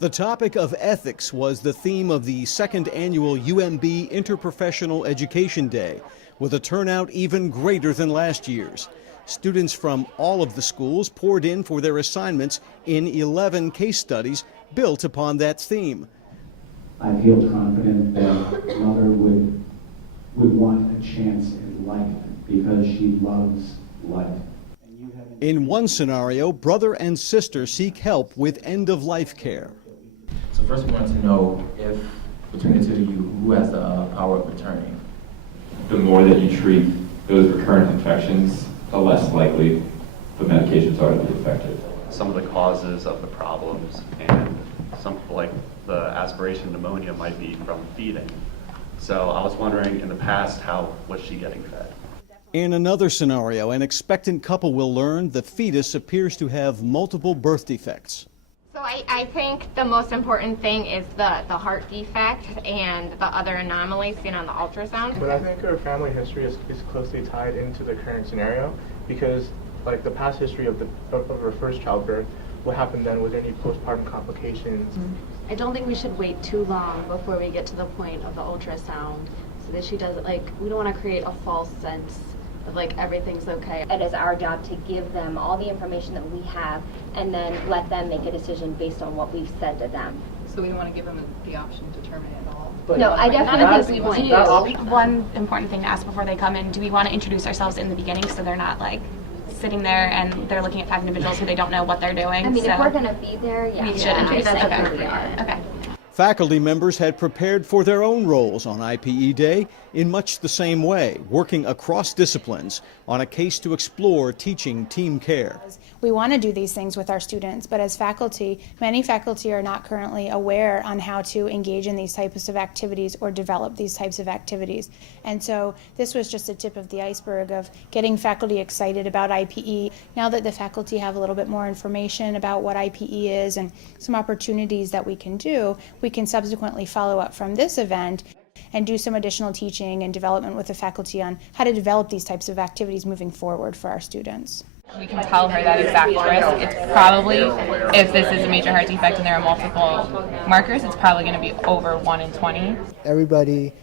The topic of ethics was the theme of the second annual UMB Interprofessional Education Day, with a turnout even greater than last year's. Students from all of the schools poured in for their assignments in 11 case studies built upon that theme. I feel confident that Mother would want a chance in life because she loves life. In one scenario, brother and sister seek help with end-of-life care. So first we wanted to know if, between the two of you, who has the power of attorney? The more that you treat those recurrent infections, the less likely the medications are to be effective. Some of the causes of the problems, and some, like the aspiration pneumonia, might be from feeding. So I was wondering, in the past, how was she getting fed? In another scenario, an expectant couple will learn the fetus appears to have multiple birth defects. So I think the most important thing is the heart defect and the other anomalies seen on the ultrasound. But I think her family history is closely tied into the current scenario because, like, the past history of her first childbirth, what happened then, was there any postpartum complications? I don't think we should wait too long before we get to the point of the ultrasound so that she doesn't, like, we don't want to create a false sense of like everything's okay. It is our job to give them all the information that we have and then let them make a decision based on what we've said to them. So we don't want to give them the option to terminate at all? No, I definitely think we want to. One important thing to ask before they come in, do we want to introduce ourselves in the beginning so they're not like sitting there and they're looking at 5 individuals who they don't know what they're doing? I mean, if we're going to be there, yeah. We should introduce that's them. who we are. Okay. Faculty members had prepared for their own roles on IPE Day in much the same way, working across disciplines on a case to explore teaching team care. We want to do these things with our students, but as faculty, many faculty are not currently aware on how to engage in these types of activities or develop these types of activities. And so this was just a tip of the iceberg of getting faculty excited about IPE. Now that the faculty have a little bit more information about what IPE is and some opportunities that we can do, we can subsequently follow up from this event and do some additional teaching and development with the faculty on how to develop these types of activities moving forward for our students. We can tell her that exact risk. It's probably, if this is a major heart defect and there are multiple markers, it's probably going to be over 1 in 20. Everybody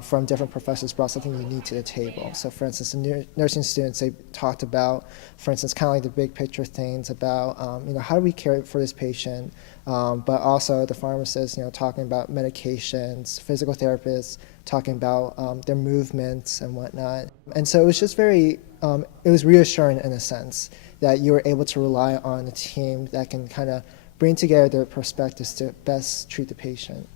from different professors brought something unique to the table. So for instance, the nursing students, they talked about, for instance, kind of like the big picture things about, how do we care for this patient, but also the pharmacists, talking about medications, physical therapists, talking about their movements and whatnot. And so it was just very, it was reassuring in a sense that you were able to rely on a team that can kind of bring together their perspectives to best treat the patient.